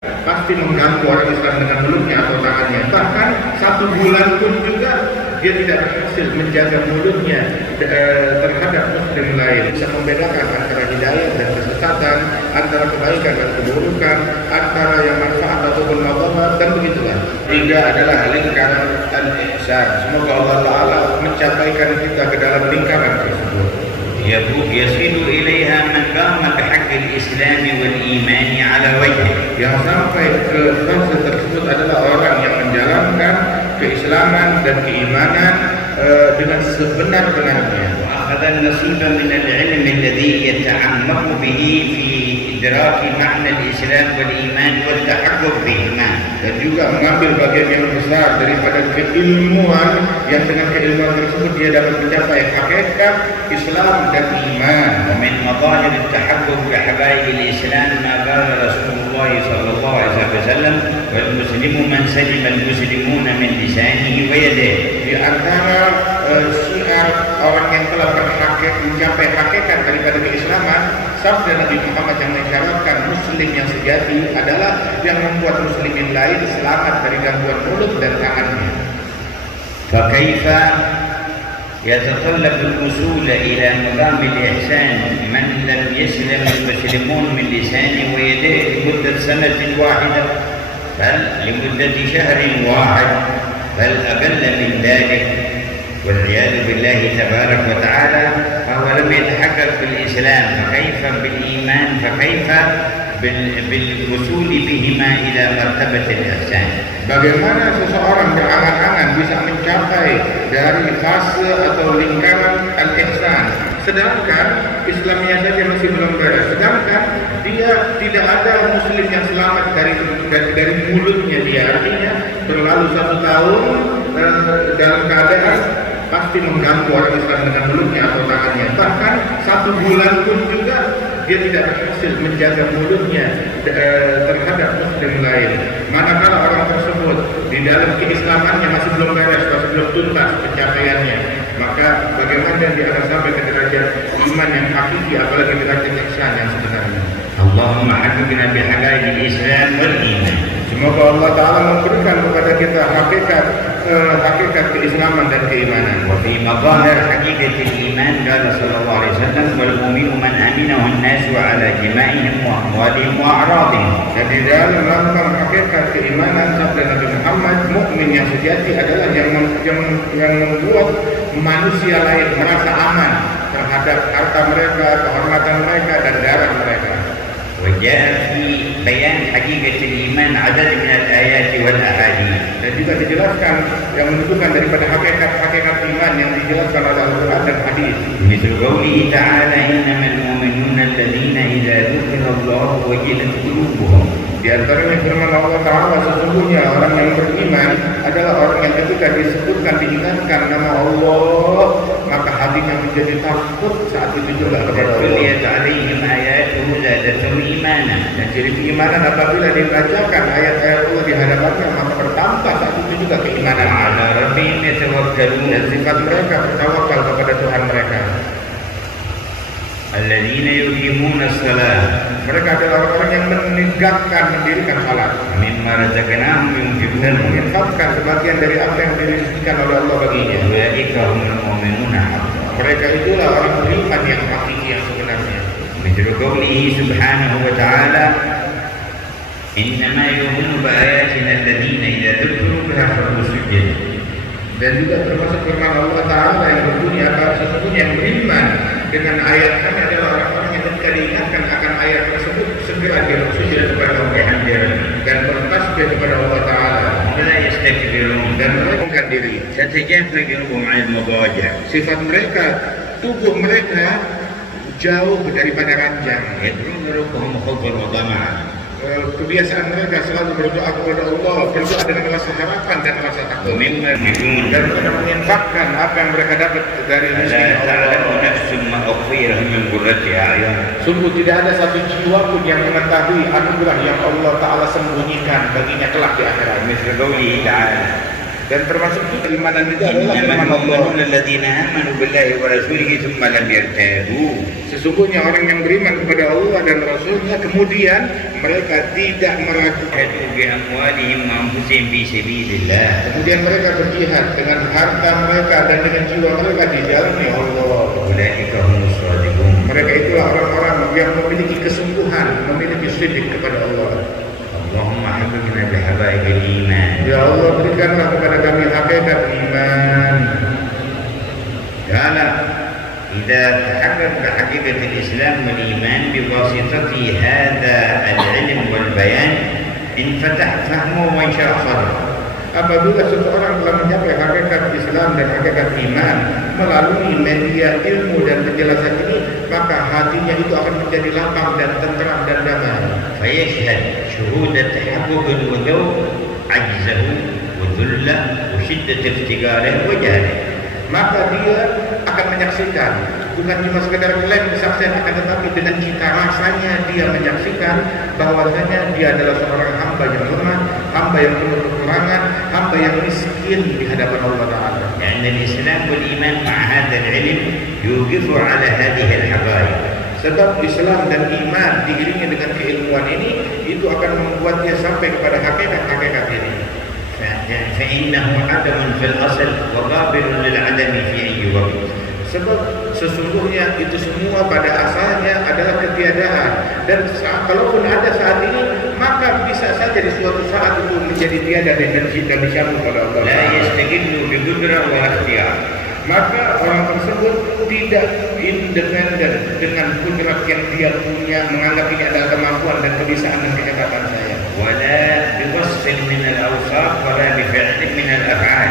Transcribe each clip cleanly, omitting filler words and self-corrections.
pasti mengganggu orang Islam dengan mulutnya atau tangannya. Bahkan 1 bulan pun juga dia tidak berhasil menjaga mulutnya terhadap muslim lain. Bisa membedakan antara hidayah dan kesesatan, antara kebaikan dan keburukan, antara yang manfaat ataupun madarat, dan begitulah. 3 adalah lingkaran al-ihsan. Semoga Allah Ta'ala mencapaikan kita ke dalam lingkaran tersebut. يصل إليها من قام بحق الإسلام والإيمان على وجهه. Yang sampai ke fase tersebut adalah orang yang menjalankan keislaman dan keimanan dengan sebenar-benarnya. وأخذ النصيب من العلم الذي يتعمق به في إدراك معنى الإسلام والإيمان والتحقق بهما. Dan juga mengambil bagian yang besar daripada keilmuan yang dengan keilmuan tersebut dia dapat mencapai hakikat Islam dan iman. ومن مظاهر التحقق بحقائق الإسلام ما قال رسول الله صلى الله عليه وسلم والمسلم من سلم المسلمون من لسانه ويده. Di antara syiar orang yang telah mencapai hakikat daripada keislaman, sabda Nabi Muhammad yang mengisyaratkan muslim yang sejati adalah yang membuat muslimin lain selamat dari gangguan mulut dan tangannya. فكيف يتطلب الوصول إلى مقام الإحسان من لم يسلم المسلمون من لسانه ويده لمدة سنة واحدة بل لمدة شهر واحد بل أقل من ذلك والعياذ بالله تبارك وتعالى فهو لم يتحقق بالإسلام فكيف بالإيمان فكيف بالوصول بهما إلى مرتبة الإحسان. Bagaimana seseorang berangan-angan bisa mencapai dari fase atau lingkaran al-ihsan, sedangkan Islamnya saja masih belum beres, sedangkan dia tidak ada muslim yang selamat dari mulutnya dia. Artinya berlalu 1 tahun dalam keadaan pasti mengganggu orang Islam dengan mulutnya atau tangannya. Bahkan 1 bulan pun juga dia tidak berhasil menjaga mulutnya terhadap muslim lain. Manakala orang tersebut di dalam keislamannya masih belum beres, masih belum tuntas pencapaiannya, maka bagaimana dia akan sampai ke derajat iman yang hakiki, apalagi derajat ihsan yang sebenarnya. Allahumma haqqina bihaqaiq al-Islam wal iman. Semoga Allah Ta'ala memberikan kepada kita hakikat keislaman dan keimanan. وفي مظاهر حقيقة الإيمان قال صلى الله عليه وسلم والمؤمن من أمنه الناس على دمائهم وأموالهم وأعراضهم. Dan di dalam lambang hakikat keimanan sabda Nabi Muhammad, mukmin yang sejati adalah yang membuat manusia lain merasa aman terhadap harta mereka, kehormatan mereka, dan darah mereka. وجاء في بيان حقيقة الإيمان عدد من الآيات والأحاديث. Dan juga dijelaskan yang menunjukkan daripada hakikat iman yang dijelaskan oleh Al-Quran dan hadis. مثل قوله تعالى إنما المؤمنون الذين إذا ذكر الله وجلت قلوبهم. Di antaranya firman Allah Ta'ala, sesungguhnya orang yang beriman adalah orang yang ketika disebutkan, diingatkan nama Allah, maka hatinya menjadi takut saat itu juga kepada Allah. تليت عليهم آياته زادتهم إيمانا. Dan ciri keimanan apabila dibacakan ayat-ayat Allah di hadapannya, maka bertambah saat itu juga keimanan. وعلى ربهم يتوكلون. Dan sifat mereka bertawakal kepada Tuhan mereka. الذين يقيمون الصلاة. Mereka adalah orang yang mendirikan salat. مما رزقناهم ينفقون. Dan menginfakkan sebagian dari apa yang dirizkikan oleh Allah baginya. أولئك هم المؤمنون حقا. Mereka itulah orang beriman yang hakiki, yang sebenarnya. مثل قوله سبحانه وتعالى إنما يؤمن بآياتنا الذين إذا ذكروا بها خروا سجدا. Dan juga termasuk firman Allah Ta'ala yang berbunyi apa, sesungguhnya yang beriman dengan ayat kami adalah orang-orang yang ketika diingatkan akan ayat tersebut segera bersujud kepada Allah dan bertasbih kepada Allah Ta'ala. ولا يستكبرون. Dan mereka mengangkat diri. تتجافى جنوبهم عن المضاجع. Sifat mereka, tubuh mereka jauh daripada ranjang. يدعون ربهم خوفا وطمعا. Kebiasaan mereka selalu berdoa kepada Allah, berdoa dengan rasa harapan dan rasa takut. ومما ينفقون. Dan mereka menginfakkan apa yang mereka dapat dari rezeki فلا تعلم Allah. نفس ما أخفي لهم من قرة أعين. Sungguh tidak ada satu jiwa pun yang mengetahui anugerah yang Allah Ta'ala sembunyikan baginya kelak di akhirat. مثل قوله تعالى Dan termasuk itu keimanan itu adalah إنما firman Allah. المؤمنون الذين آمنوا بالله ورسوله ثم لم يرتابوا. Sesungguhnya orang yang beriman kepada Allah dan Rasulnya kemudian mereka tidak meragukan. جاهدوا بأموالهم وأنفسهم في سبيل الله. Kemudian mereka berjihad dengan harta mereka dan dengan jiwa mereka di jalan Allah. أولئك هم الصادقون. Mereka itulah orang-orang yang memiliki kesungguhan, memiliki sidik kepada Allah. اللهم حببنا بحبائب الإيمان. Ya Allah, berikanlah kepada kami hakikat iman. قال إذا تحقق حقيقة الإسلام والإيمان بواسطة هذا العلم والبيان انفتح فهمه وانشرح صدره. Apabila seseorang telah mencapai hakikat Islam dan hakikat iman melalui media ilmu dan penjelasan ini, maka hatinya itu akan menjadi lapang dan tentram dan damai. فيشهد شهود تحقق الوذوق عجزه وذله وشدة افتقاره وجهله. Maka dia akan menyaksikan, bukan cuma sekedar klaim kesaksian, akan tetapi dengan cita rasanya dia menyaksikan bahwasanya dia adalah seorang hamba yang lemah, hamba yang penuh kekurangan, hamba yang miskin di hadapan Allah Ta'ala. لأن الإسلام والإيمان مع هذا العلم يوقف على هذه الحقائق. Sebab Islam dan iman diiringi dengan keilmuan ini, itu akan membuatnya sampai kepada hakikat-hakikat ini. فإنه عدم في الأصل وقابل للعدم في أي وقت. Sebab sesungguhnya itu semua pada asalnya adalah ketiadaan, dan kalaupun ada saat ini, maka bisa saja di suatu saat itu menjadi tiada dan dicabut oleh Allah. لا يستقل بقدرة ولا اختيار. Maka orang tersebut tidak independen dengan kudrat yang dia punya, menganggap ini adalah kemampuan dan kebisaan dan kehebatan saya. ولا بوصف من الأوصاف ولا بفعل من الأفعال.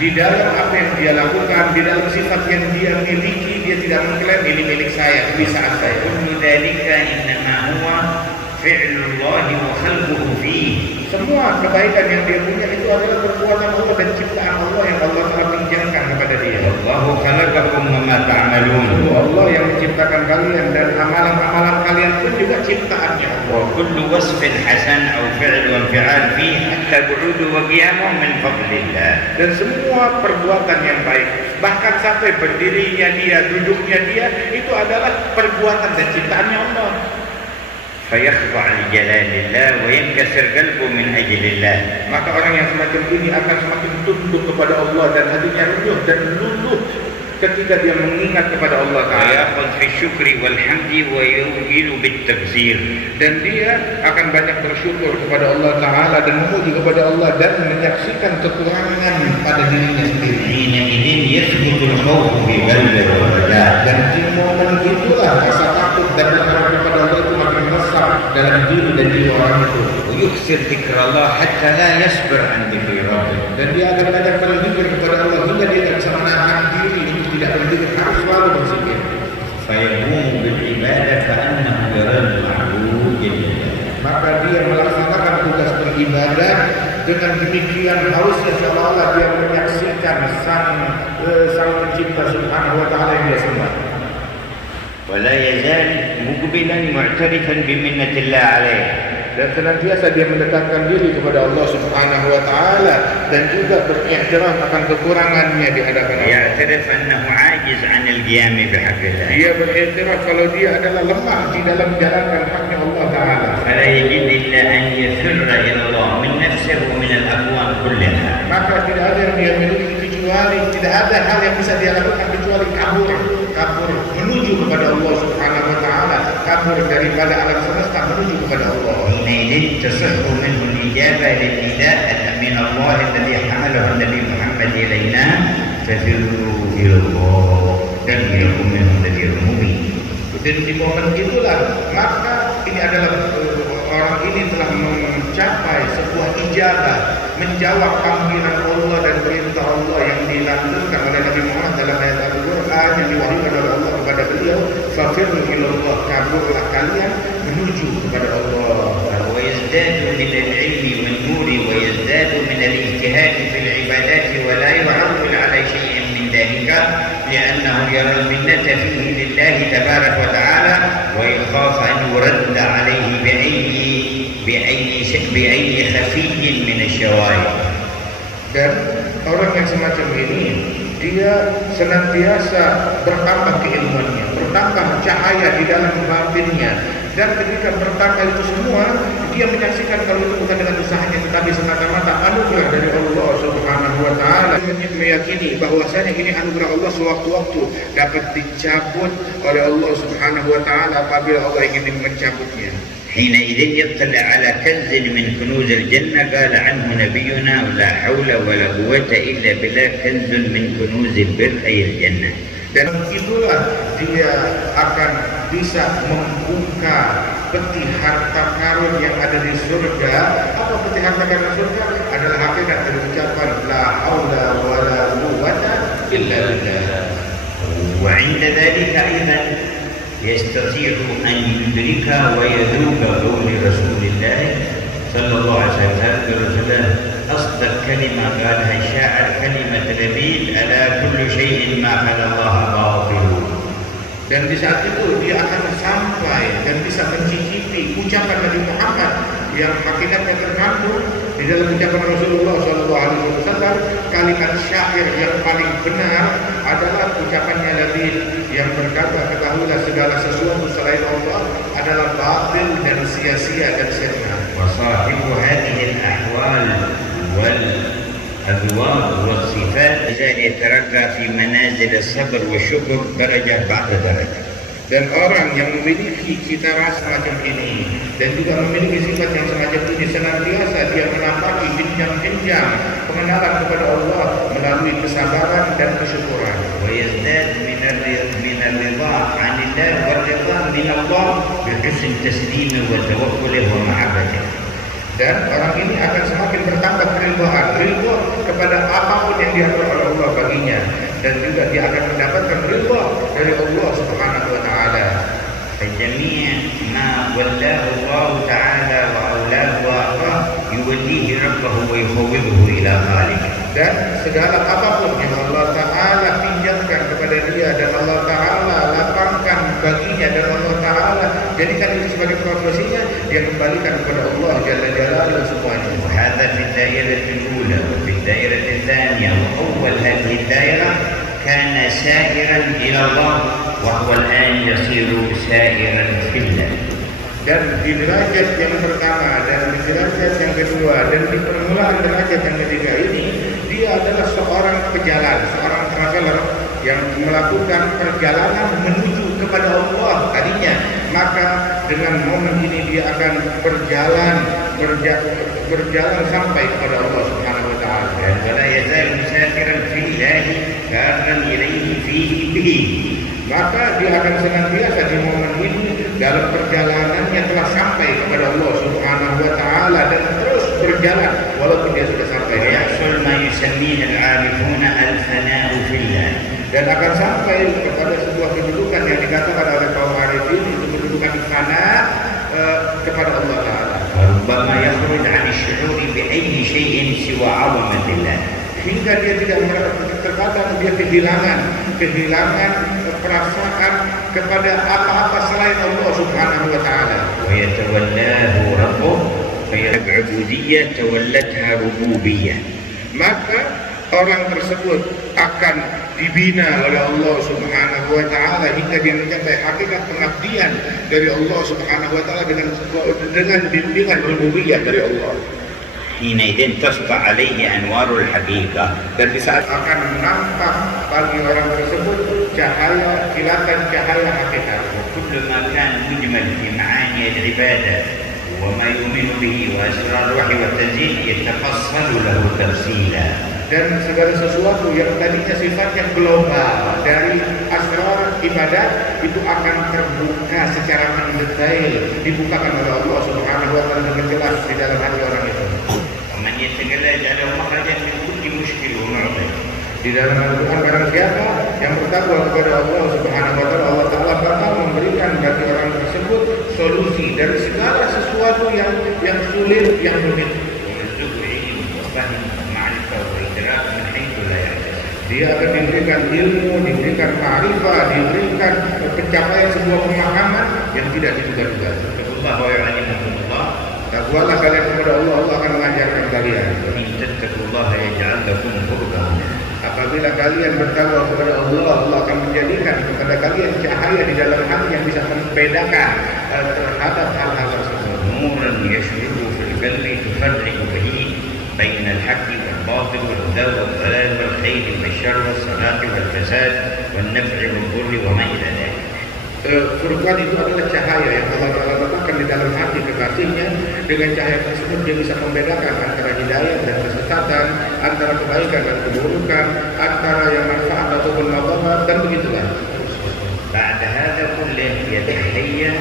Di dalam apa yang dia lakukan, di dalam sifat yang dia miliki, dia tidak mengklaim ini milik saya, kebisaan saya. كل ذلك إنما هو فعل الله وخلقه فيه. Semua kebaikan yang dia punya itu adalah perbuatan Allah dan ciptaan Allah yang Allah telah pinjamkan kepada dia. والله خلقكم وما تعملون. Allah yang menciptakan kalian, dan amalan-amalan kalian pun juga ciptaannya Allah. وكل وصف حسن أو فعل وانفعال فيه حتى قعود وقيامه من فضل الله. Dan semua perbuatan yang baik, bahkan sampai berdirinya dia, duduknya dia, itu adalah perbuatan dan ciptaannya Allah. فيخضع لجلال الله وينكسر قلبه من أجل الله. Maka orang yang semacam ini akan semakin tunduk kepada Allah dan hatinya luluh dan luluh ketika dia mengingat kepada Allah Ta'ala. ويأخذ في الشكر والحمد ويؤمن بالتبذير. Dan dia akan banyak bersyukur kepada Allah Ta'ala dan memuji kepada Allah dan menyaksikan kekurangan pada dirinya sendiri. حينئذ يثبت الخوف بقلبه والرجاء. Dan di momen itulah rasa takut dan berharap kepada Allah itu makin mesra dalam diri dan jiwa orang itu. ويكثر ذكر الله حتى لا يصبر عن ذكر ربه. Dan dia akan banyak berzikir kepada Allah hingga dia tidak bisa menahan diri untuk tidak berzikir, harus selalu berzikir. فيقوم بالعبادة كأنه يرى المعبود جل جلاله. Maka dia melaksanakan tugas beribadah dengan demikian hausnya, seolah-olah dia menyaksikan sang pencipta Subhanahu wa Ta'ala yang dia sembah. ولا يزال مقبلا معترفا بمنة الله عليه. Dan senantiasa dia mendekatkan diri kepada Allah Subhanahu wa Ta'ala dan juga beriktiraf akan kekurangannya di hadapan Allah. يعترف أنه عاجز عن القيام بحق الله. Dia beriktiraf kalau dia adalah lemah di dalam menjalankan haknya Allah Ta'ala. فلا يجد إلا أن يفر إلى الله من نفسه ومن الأكوان كلها. Maka tidak ada yang dia miliki kecuali, tidak ada hal yang bisa dia lakukan kecuali kabur menuju kepada Allah Subhanahu wa Ta'ala, kabur daripada alam semesta menuju kepada Allah. حينئذ تصح منه الإجابة للنداء من الله الذي حمله النبي محمد إلينا ففروا إلى الله dan يكن منه الذي مبين. Dan di momen itulah maka ini adalah orang ini telah mencapai sebuah ijabah, menjawab panggilan Allah dan perintah Allah yang dilakukan oleh Nabi Muhammad dalam ayat Al-Quran yang diwahyukan oleh Allah kepada beliau, fafirru ilallah, kaburlah kalian menuju kepada Allah. ويزداد من العلم والنور ويزداد من الاجتهاد في العبادات ولا يعول على شيء من ذلك لأنه يرى المنة فيه لله تبارك وتعالى ويخاف أن يرد عليه بأي خفي من الشوائب. Dan orang yang semacam ini dia senantiasa bertambah keilmuannya, bertambah cahaya di dalam batinnya, dan ketika bertambah itu semua dia menyaksikan kalau itu bukan dengan usahanya tetapi semata-mata anugerah dari Allah Subhanahu wa taala. Meyakini bahwasanya ini anugerah Allah sewaktu-waktu dapat dicabut oleh Allah Subhanahu wa taala apabila Allah ingin mencabutnya. حينئذ يطلع على كنز من كنوز الجنة قال عنه نبينا لا حول ولا قوة إلا بالله كنز من كنوز البر أي الجنة. Dan itulah dia akan bisa membuka peti harta karun yang ada di surga. Apa peti harta karun surga? Adalah hakikat dari ucapan la haula wala quwwata illa billah. وعند ذلك أيضا يستطيع أن يدرك ويذوق قول رسول الله صلى الله عليه وسلم أصدق كلمة قالها الشاعر كلمة لبيد ألا كل شيء ما خلا الله باطل. Dan di saat itu dia akan sampai dan bisa mencicipi ucapan Nabi Muhammad yang hakikatnya terkandung di dalam ucapan Rasulullah SAW. Kalimat syair yang paling benar adalah ucapannya Nabi yang berkata, ketahuilah segala sesuatu selain Allah adalah batil dan sia-sia dan sirna. وصاحب هذه الأحوال والأذواق والصفات لذلك يترقى في منازل الصبر والشكر درجة بعد درجة. Dan orang yang memiliki cita rasa macam ini dan juga memiliki sifat yang semacam ini senantiasa dia menapaki jenjang-jenjang pengenalan kepada Allah melalui kesabaran dan kesyukuran. ويزداد من الرضا عن الله والرضا من الله بحسن تسليمه وتوكله ومحبته. Dan orang ini akan semakin bertambah keridhaan, ridha kepada apapun yang diatur oleh Allah baginya, dan juga dia akan mendapatkan ridha dari Allah Subhanahu wa taala. فجميع ما ولاه الله تعالى وأولاه وأعطاه يوليه ربه ويفوضه إلى خالقه. Dan segala apapun yang Allah Ta'ala pinjamkan kepada dia dan Allah Ta'ala lapangkan baginya dan Allah Ta'ala jadikan itu sebagai profesinya, dia kembalikan kepada Allah Jalla Jalaluhu semuanya. وهذا في الدائرة الأولى وفي الدائرة الثانية وأول هذه الدائرة كان سائرا إلى الله وهو الآن يصير سائرا في الله. Dan di derajat yang pertama dan di derajat yang kedua dan di permulaan derajat yang ketiga ini dia adalah seorang pejalan, seorang traveler yang melakukan perjalanan menuju kepada Allah tadinya. Maka dengan momen ini dia akan berjalan sampai kepada Allah Subhanahu wa taala. Dan wala yazal musafiran fi ilahi karran ilaihi fihi bihi. Maka dia akan senantiasa di momen ini dalam perjalanannya telah sampai kepada Allah Subhanahu wa taala dan terus berjalan walaupun dia sudah sampai. Yahsul ma yusammina al-'arifuna al-fana'u fillah. Dan akan sampai kepada sebuah kedudukan yang dikatakan oleh kaum arifin itu kedudukan fana kepada Allah taala. Rubbama yakhruj 'an asy-syu'uri bi ayyi syai'in siwa 'azamatillah. Hingga dia tidak terkadang dia kehilangan perasaan kepada apa-apa selain Allah Subhanahu wa taala. Wa yatawallahu rabbuh fa yab'udiyyah tawallatha rububiyyah. Maka orang tersebut akan dibina oleh Allah Subhanahu wa taala hingga dia mencapai hakikat pengabdian dari Allah Subhanahu wa taala dengan bimbingan rububiyah dari Allah. حينئذ تسطع عليه أنوار الحقيقة. Dan di saat akan nampak bagi orang tersebut kilatan cahaya hakikat. وكل ما كان مجمل في معاني العبادة وما يؤمن به وأسرار الوحي والتنزيل يتفصل له تفصيلا. Dan segala sesuatu yang tadinya sifatnya global dari asrar ibadat itu akan terbuka secara mendetail, dibukakan oleh Allah Subhanahu wa taala dengan jelas di dalam hati orang itu. ومن يتجلى جعله مخرجا من كل مشكل ومعضل. Di dalam Al-Quran barang siapa yang bertakwa kepada Allah Subhanahu wa taala, Allah taala bakal memberikan bagi orang tersebut solusi dari segala sesuatu yang sulit, yang rumit. Dia akan diberikan ilmu, diberikan ma'rifah, diberikan pencapaian sebuah pemahaman yang tidak diduga-duga. Allah wa ya'lamukumullah. Takwalah kalian kepada Allah, Allah akan mengajarkan kalian. In tattaqullaha yaj'al lakum furqan. apabila kalian bertakwa kepada Allah, Allah akan menjadikan kepada kalian cahaya di dalam hati yang bisa membedakan terhadap hal-hal tersebut. نورا يشرق في القلب تفرق به بين الحق والباطل والهدى والضلال والخير والشر والصلاح والفساد والنفع والضر وما إلى ذلك. Furqan itu adalah cahaya yang Allah Ta'ala letakkan di dalam hati kekasihnya. Dengan cahaya tersebut dia bisa membedakan antara hidayah dan kesesatan, antara kebaikan dan keburukan, antara yang manfaat ataupun madarat, dan begitulah. بعد هذا كله يتحيا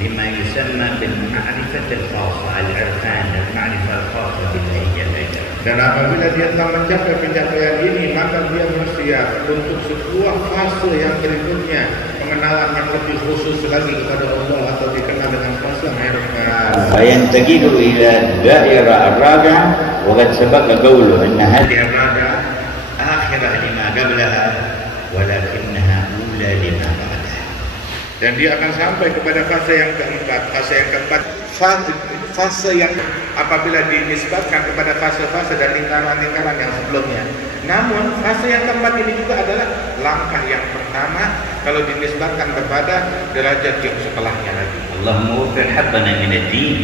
لما يسمى بالمعرفة الخاصة، العرفان، المعرفة الخاصة بالهيئة. Dan apabila dia telah mencapai pencapaian ini, maka dia bersiap untuk sebuah fase yang berikutnya, pengenalan yang lebih khusus lagi kepada Allah atau dikenal dengan fase irfan. فينتقل إلى الدائرة الرابعة، وقد سبق قوله أن هذه الرابعة آخرة لما قبلها ولكنها أولى لما بعدها. Dan dia akan sampai kepada fase yang keempat. Fase yang keempat, fase yang apabila dinisbatkan kepada fase-fase dan lingkaran-lingkaran yang sebelumnya. Namun fase yang keempat ini juga adalah langkah yang pertama kalau dinisbatkan kepada derajat yang setelahnya lagi. اللهم وفق حظنا من الدين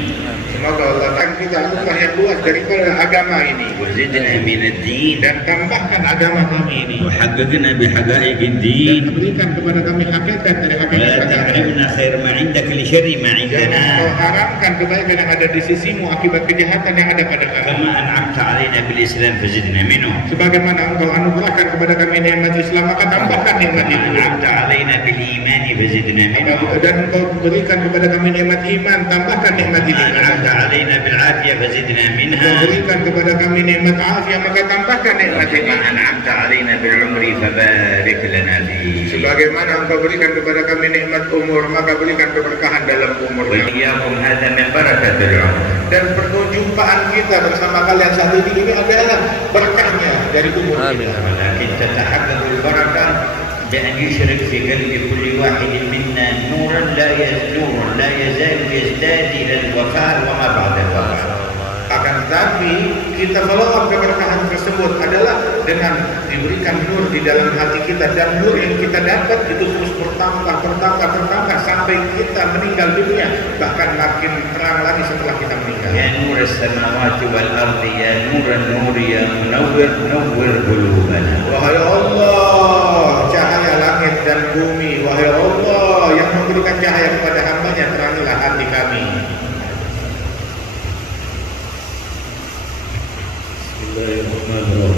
Semoga Allah akan kita anugerah yang luas daripada agama ini, وزدنا من الدين dan tambahkan agama kami ini, وحققنا بحقائق dan الدين berikan kepada kami hakikat dari ولا hakikat agama, تحرمنا خير ما عندك لشر ما dan عندنا Engkau haramkan kebaikan yang ada di sisimu akibat kejahatan yang ada pada kami. كما أنعمت علينا بالإسلام فزدنا منه Sebagaimana Engkau anugerahkan kepada kami nikmat Islam, maka tambahkan nikmat كما itu. أنعمت علينا بالإيمان فزدنا منه Dan Engkau berikan kepada kami nikmat iman, tambahkan nikmat ini. كما أنعمت علينا بالعافية فزدنا Engkau منها berikan kepada kami nikmat afiat, maka tambahkan nikmat كما ini. أنعمت علينا بالعمر فبارك لنا فيه Sebagaimana Engkau berikan kepada kami nikmat umur, maka berikan keberkahan dalam umur kami. وإياكم هذا من بركة العمر. Dan perjumpaan kita bersama kalian saat ini adalah berkahnya dari umur kita. ولكن تتحقق البركة بأن يشرك في قلب كل واحد منا نورا لا يزال يزداد إلى الوفاء وما بعد الوفاء. Akan tetapi kita follow up keberkahan tersebut adalah dengan diberikan nur di dalam hati kita, dan nur yang kita dapat itu terus bertambah sampai kita meninggal dunia, bahkan makin terang lagi setelah kita meninggal. يا نور السماوات والأرض يا نور النور يا منور نور قلوبنا. Wahai Allah